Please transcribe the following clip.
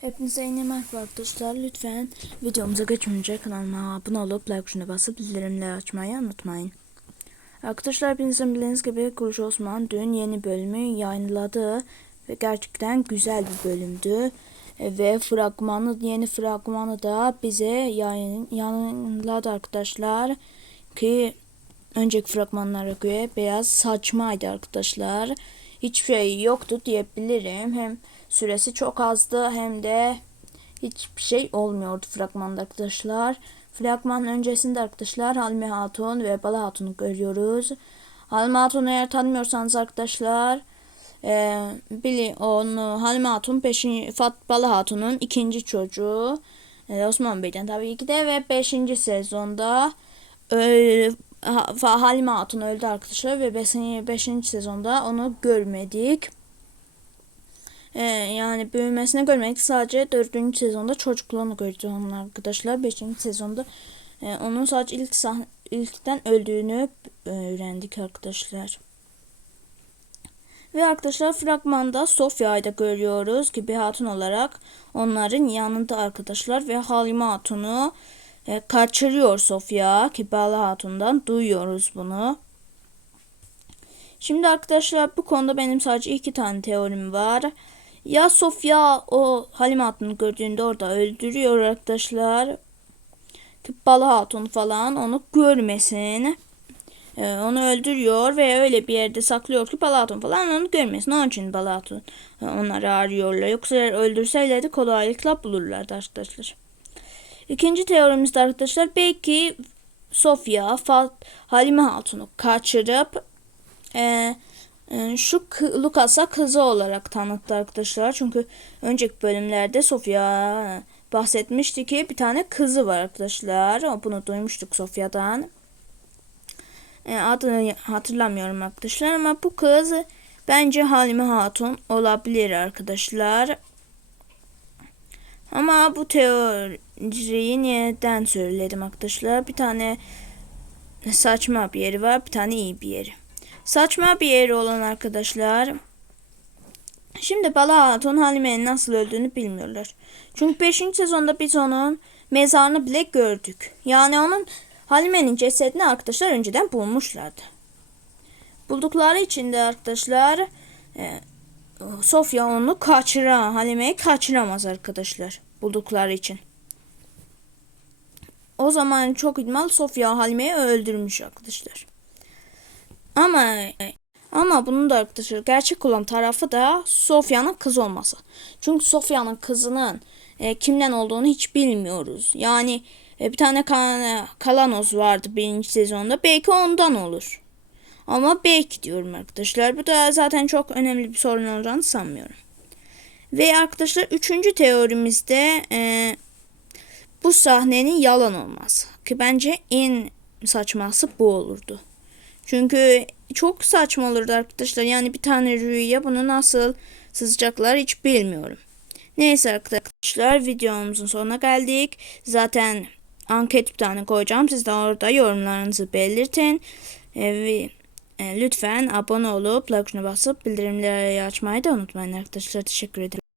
Hepinize yeni merhaba arkadaşlar. Lütfen videomuza geçmeden kanalıma abone olup like tuşuna basıp bildirimleri açmayı unutmayın. Arkadaşlar hepinizin bildiğiniz gibi Kuruş Osman dün yeni bölümü yayınladı ve gerçekten güzel bir bölümdü. Ve fragmanı, yeni fragmanı da bize yayın, yayınladı arkadaşlar. Ki önceki fragmanlara göre biraz saçmaydı arkadaşlar. Hiçbir şey yoktu diyebilirim. Hem süresi çok azdı hem de hiçbir şey olmuyordu fragmanda arkadaşlar. Fragman öncesinde arkadaşlar Halime Hatun ve Bala Hatun'u görüyoruz. Halime Hatun'u eğer tanımıyorsanız arkadaşlar e, bili onu Halime Hatun 5. Fat Bala Hatun'un ikinci çocuğu. E, Osman Bey'den tabii ki de ve 5. sezonda e, Ha- Halime Hatun öldü arkadaşlar ve 5. sezonda onu görmedik. Ee, yani büyümesini görmedik. Sadece 4. sezonda çocukluğunu gördük onun arkadaşlar. 5. sezonda e, onun sadece ilk sah- ilkten öldüğünü öğrendik arkadaşlar. Ve arkadaşlar fragmanda Sofya'yı da görüyoruz gibi hatun olarak onların yanında arkadaşlar ve Halime Hatun'u e, kaçırıyor Sofya Kibale Hatun'dan duyuyoruz bunu. Şimdi arkadaşlar bu konuda benim sadece iki tane teorim var. Ya Sofya o Halime Hatun'u gördüğünde orada öldürüyor arkadaşlar. Kibale Hatun falan onu görmesin. E, onu öldürüyor ve öyle bir yerde saklıyor ki Bala Hatun falan onu görmesin. Onun için Bala Hatun e, onları arıyorlar. Yoksa eğer öldürseylerdi kolaylıkla bulurlardı arkadaşlar. İkinci teorimiz de arkadaşlar belki Sofya Fat Halime Hatun'u kaçırıp e, e, şu Lucas'a kızı olarak tanıttı arkadaşlar. Çünkü önceki bölümlerde Sofya bahsetmişti ki bir tane kızı var arkadaşlar. Bunu duymuştuk Sofya'dan. E, adını hatırlamıyorum arkadaşlar ama bu kız bence Halime Hatun olabilir arkadaşlar. Ama bu teoriyi neden söyledim arkadaşlar? Bir tane saçma bir yeri var, bir tane iyi bir yeri. Saçma bir yeri olan arkadaşlar. Şimdi Bala Hatun Halime'nin nasıl öldüğünü bilmiyorlar. Çünkü 5. sezonda biz onun mezarını bile gördük. Yani onun Halime'nin cesedini arkadaşlar önceden bulmuşlardı. Buldukları için de arkadaşlar e, Sofya onu kaçıra, Halime'yi kaçıramaz arkadaşlar. Buldukları için. O zaman çok ihtimal Sofya Halime'yi öldürmüş arkadaşlar. Ama ama bunun da arkadaşlar gerçek olan tarafı da Sofya'nın kız olması. Çünkü Sofya'nın kızının e, kimden olduğunu hiç bilmiyoruz. Yani e, bir tane Ka- Kalanos vardı birinci sezonda. Belki ondan olur. Ama belki diyorum arkadaşlar. Bu da zaten çok önemli bir sorun olacağını sanmıyorum. Ve arkadaşlar üçüncü teorimizde e, bu sahnenin yalan olması. Ki bence en saçması bu olurdu. Çünkü çok saçma olurdu arkadaşlar. Yani bir tane rüya bunu nasıl sızacaklar hiç bilmiyorum. Neyse arkadaşlar videomuzun sonuna geldik. Zaten anket bir tane koyacağım. Siz de orada yorumlarınızı belirtin. E, ve e, lütfen abone olup like basıp bildirimleri açmayı da unutmayın arkadaşlar. Teşekkür ederim.